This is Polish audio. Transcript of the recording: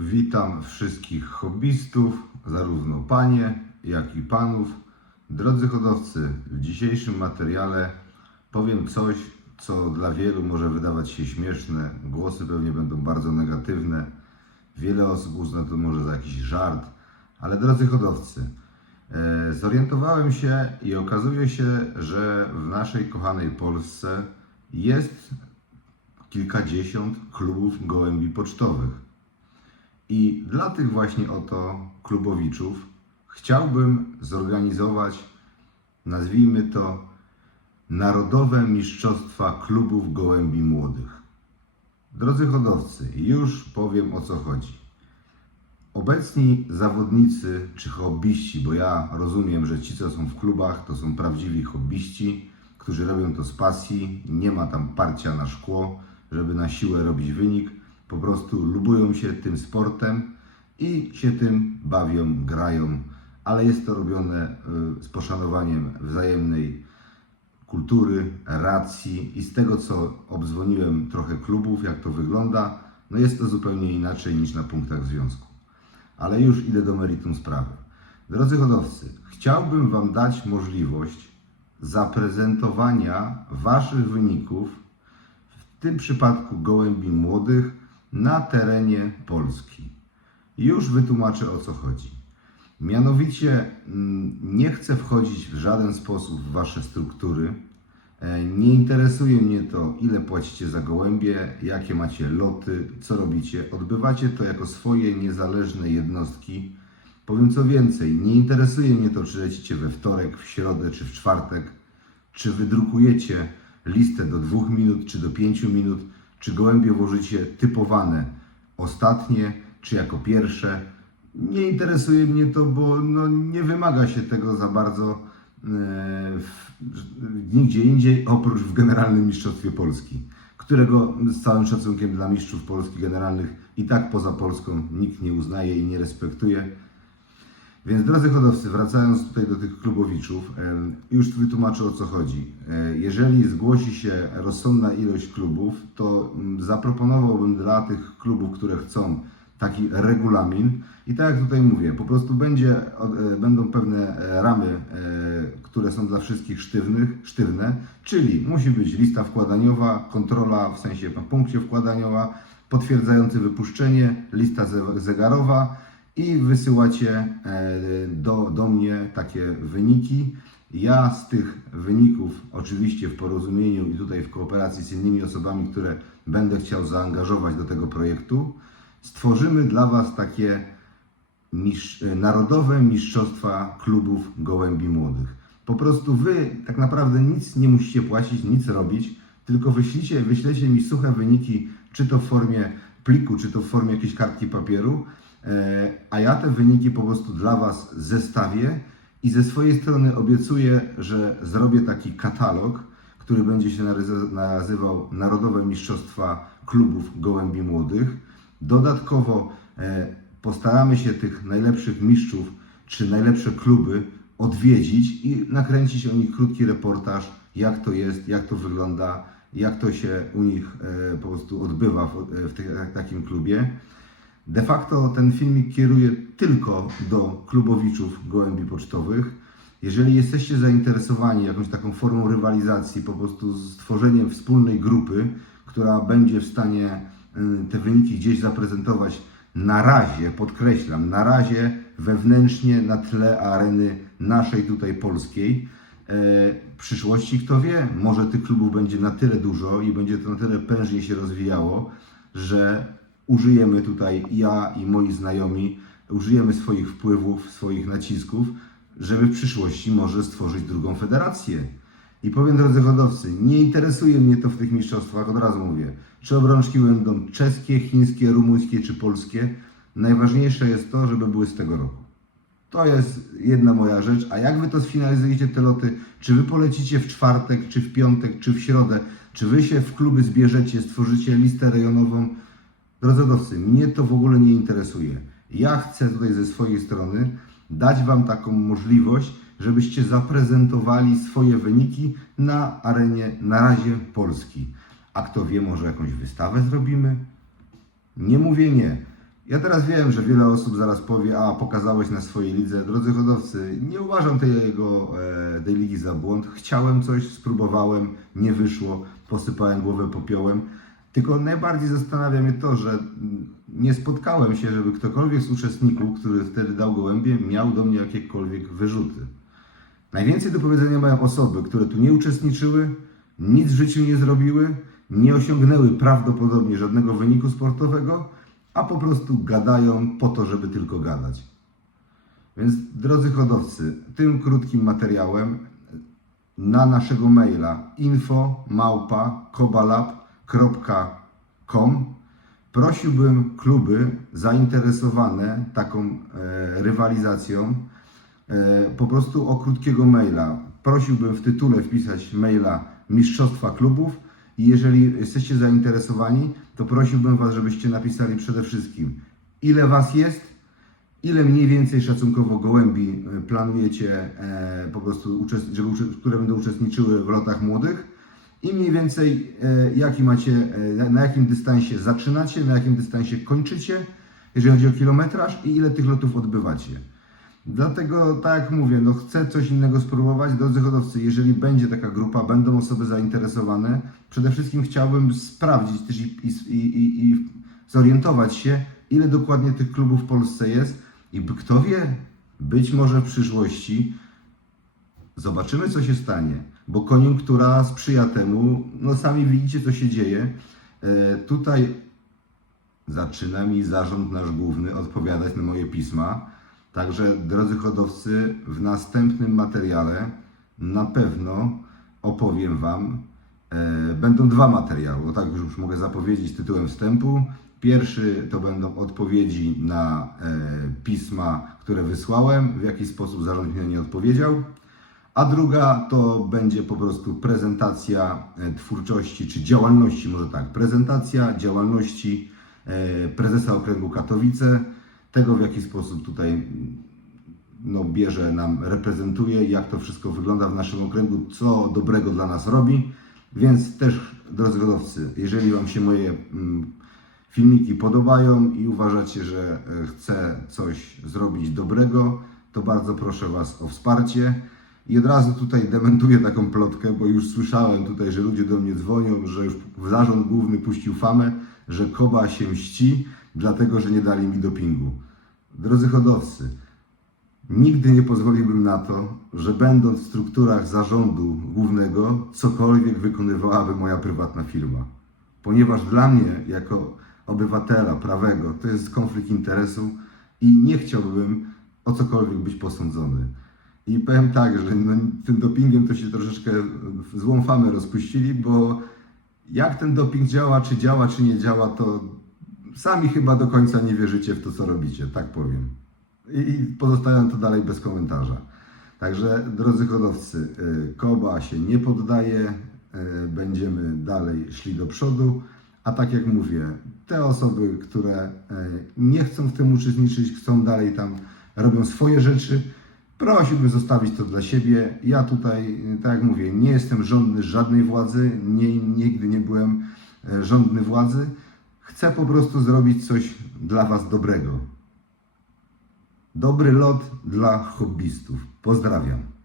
Witam wszystkich hobbystów, zarówno panie, jak i panów. Drodzy hodowcy, w dzisiejszym materiale powiem coś, co dla wielu może wydawać się śmieszne. Głosy pewnie będą bardzo negatywne. Wiele osób uzna to może za jakiś żart, ale drodzy hodowcy, e, zorientowałem się i okazuje się, że w naszej kochanej Polsce jest kilkadziesiąt klubów gołębi pocztowych. I dla tych właśnie oto klubowiczów chciałbym zorganizować, nazwijmy to, Narodowe Mistrzostwa Klubów Gołębi Młodych. Drodzy hodowcy, już powiem o co chodzi. Obecni zawodnicy czy hobbyści, bo ja rozumiem, że ci, co są w klubach, to są prawdziwi hobbyści, którzy robią to z pasji, nie ma tam parcia na szkło, żeby na siłę robić wynik, po prostu lubują się tym sportem i się tym bawią, grają, ale jest to robione y, z poszanowaniem wzajemnej kultury, racji i z tego co obdzwoniłem trochę klubów, jak to wygląda, no jest to zupełnie inaczej niż na punktach związku. Ale już idę do meritum sprawy. Drodzy hodowcy, chciałbym Wam dać możliwość zaprezentowania Waszych wyników, w tym przypadku gołębi młodych, na terenie Polski. Już wytłumaczę o co chodzi. Mianowicie mm, nie chcę wchodzić w żaden sposób w Wasze struktury. E, Nie interesuje mnie to, ile płacicie za gołębie, jakie macie loty, co robicie. Odbywacie to jako swoje niezależne jednostki. Powiem co więcej, nie interesuje mnie to, czy lecicie we wtorek, w środę czy w czwartek, czy wydrukujecie listę do dwóch minut, czy do pięciu minut, czy gołębie włożycie typowane ostatnie, czy jako pierwsze. Nie interesuje mnie to, bo no, nie wymaga się tego za bardzo e, w, nigdzie indziej, oprócz w Generalnym Mistrzostwie Polski, którego z całym szacunkiem dla mistrzów Polski generalnych i tak poza Polską nikt nie uznaje i nie respektuje. Więc drodzy hodowcy, wracając tutaj do tych klubowiczów, em, już wytłumaczę o co chodzi. E, Jeżeli zgłosi się rozsądna ilość klubów, to mm, zaproponowałbym dla tych klubów, które chcą taki regulamin. I tak jak tutaj mówię, po prostu będzie, e, będą pewne e, ramy, e, które są dla wszystkich sztywnych, sztywne, czyli musi być lista wkładaniowa, kontrola w sensie na punkcie wkładaniowa, potwierdzający wypuszczenie, lista ze- zegarowa, i wysyłacie e, do, do mnie takie wyniki. Ja z tych wyników, oczywiście w porozumieniu i tutaj w kooperacji z innymi osobami, które będę chciał zaangażować do tego projektu, stworzymy dla Was takie e, narodowe mistrzostwa klubów gołębi młodych. Po prostu Wy tak naprawdę nic nie musicie płacić, nic robić, tylko wyślijcie, wyślecie mi suche wyniki, czy to w formie pliku, czy to w formie jakiejś kartki papieru, a ja te wyniki po prostu dla Was zestawię i ze swojej strony obiecuję, że zrobię taki katalog, który będzie się nazywał Narodowe Mistrzostwa Klubów Gołębi Młodych. Dodatkowo e, postaramy się tych najlepszych mistrzów czy najlepsze kluby odwiedzić i nakręcić o nich krótki reportaż, jak to jest, jak to wygląda, jak to się u nich e, po prostu odbywa w, w tych, takim klubie. De facto ten filmik kieruje tylko do klubowiczów gołębi pocztowych. Jeżeli jesteście zainteresowani jakąś taką formą rywalizacji, po prostu stworzeniem wspólnej grupy, która będzie w stanie y, te wyniki gdzieś zaprezentować na razie, podkreślam, na razie wewnętrznie na tle areny naszej tutaj polskiej. E, W przyszłości, kto wie, może tych klubów będzie na tyle dużo i będzie to na tyle prężnie się rozwijało, że użyjemy tutaj ja i moi znajomi, użyjemy swoich wpływów, swoich nacisków, żeby w przyszłości może stworzyć drugą federację. I powiem, drodzy hodowcy, nie interesuje mnie to w tych mistrzostwach, od razu mówię, czy obrączki będą czeskie, chińskie, rumuńskie czy polskie. Najważniejsze jest to, żeby były z tego roku. To jest jedna moja rzecz. A jak wy to sfinalizujecie te loty? Czy wy polecicie w czwartek, czy w piątek, czy w środę? Czy wy się w kluby zbierzecie, stworzycie listę rejonową? Drodzy mnie to w ogóle nie interesuje. Ja chcę tutaj ze swojej strony dać Wam taką możliwość, żebyście zaprezentowali swoje wyniki na arenie na razie Polski. A kto wie, może jakąś wystawę zrobimy? Nie mówię nie. Ja teraz wiem, że wiele osób zaraz powie, a pokazałeś na swojej lidze. Drodzy hodowcy, nie uważam tego, e, tej ligi za błąd. Chciałem coś, spróbowałem, nie wyszło, posypałem głowę popiołem. Tylko najbardziej zastanawia mnie to, że nie spotkałem się, żeby ktokolwiek z uczestników, który wtedy dał gołębie, miał do mnie jakiekolwiek wyrzuty. Najwięcej do powiedzenia mają osoby, które tu nie uczestniczyły, nic w życiu nie zrobiły, nie osiągnęły prawdopodobnie żadnego wyniku sportowego, a po prostu gadają po to, żeby tylko gadać. Więc drodzy hodowcy, tym krótkim materiałem na naszego maila info małpa kobalab.com prosiłbym kluby zainteresowane taką e, rywalizacją e, po prostu o krótkiego maila. Prosiłbym w tytule wpisać maila Mistrzostwa Klubów i jeżeli jesteście zainteresowani, to prosiłbym Was, żebyście napisali przede wszystkim ile Was jest, ile mniej więcej szacunkowo gołębi e, planujecie po prostu, które będą uczestniczyły w lotach młodych i mniej więcej e, jaki macie, e, na- jakim dystansie zaczynacie, na jakim dystansie kończycie, jeżeli chodzi o kilometraż i ile tych lotów odbywacie. Dlatego, tak jak mówię, no chcę coś innego spróbować. Drodzy hodowcy, jeżeli będzie taka grupa, będą osoby zainteresowane, przede wszystkim chciałbym sprawdzić też i, i, i, i zorientować się, ile dokładnie tych klubów w Polsce jest i kto wie, być może w przyszłości zobaczymy, co się stanie, bo koniunktura sprzyja temu. No sami widzicie, co się dzieje. E, tutaj zaczyna mi zarząd nasz główny odpowiadać na moje pisma. Także, drodzy hodowcy, w następnym materiale na pewno opowiem Wam. E, będą dwa materiały, bo tak już mogę zapowiedzieć tytułem wstępu. Pierwszy to będą odpowiedzi na e, pisma, które wysłałem, w jaki sposób zarząd mi na nie odpowiedział. A druga to będzie po prostu prezentacja e, twórczości czy działalności, może tak, prezentacja działalności e, prezesa okręgu Katowice, tego w jaki sposób tutaj mm, no, bierze nam, reprezentuje, jak to wszystko wygląda w naszym okręgu, co dobrego dla nas robi. Więc też, drodzy hodowcy, jeżeli Wam się moje mm, filmiki podobają i uważacie, że e, chcę coś zrobić dobrego, to bardzo proszę Was o wsparcie. I od razu tutaj dementuję taką plotkę, bo już słyszałem tutaj, że ludzie do mnie dzwonią, że już zarząd główny puścił famę, że Koba się mści, dlatego że nie dali mi dopingu. Drodzy hodowcy, nigdy nie pozwoliłbym na to, że będąc w strukturach zarządu głównego, cokolwiek wykonywałaby moja prywatna firma. Ponieważ dla mnie, jako obywatela prawego, to jest konflikt interesu i nie chciałbym o cokolwiek być posądzony. I powiem tak, że no, tym dopingiem to się troszeczkę w złą famę rozpuścili, bo jak ten doping działa, czy działa, czy nie działa, to sami chyba do końca nie wierzycie w to, co robicie, tak powiem. I pozostawiam to dalej bez komentarza. Także, drodzy hodowcy, y, Koba się nie poddaje, y, będziemy dalej szli do przodu. A tak jak mówię, te osoby, które y, nie chcą w tym uczestniczyć, chcą dalej tam, robią swoje rzeczy, prosiłbym zostawić to dla siebie. Ja tutaj, tak jak mówię, nie jestem żądny żadnej władzy, nie, nigdy nie byłem y, żądny władzy. Chcę po prostu zrobić coś dla Was dobrego. Dobry lot dla hobbystów. Pozdrawiam.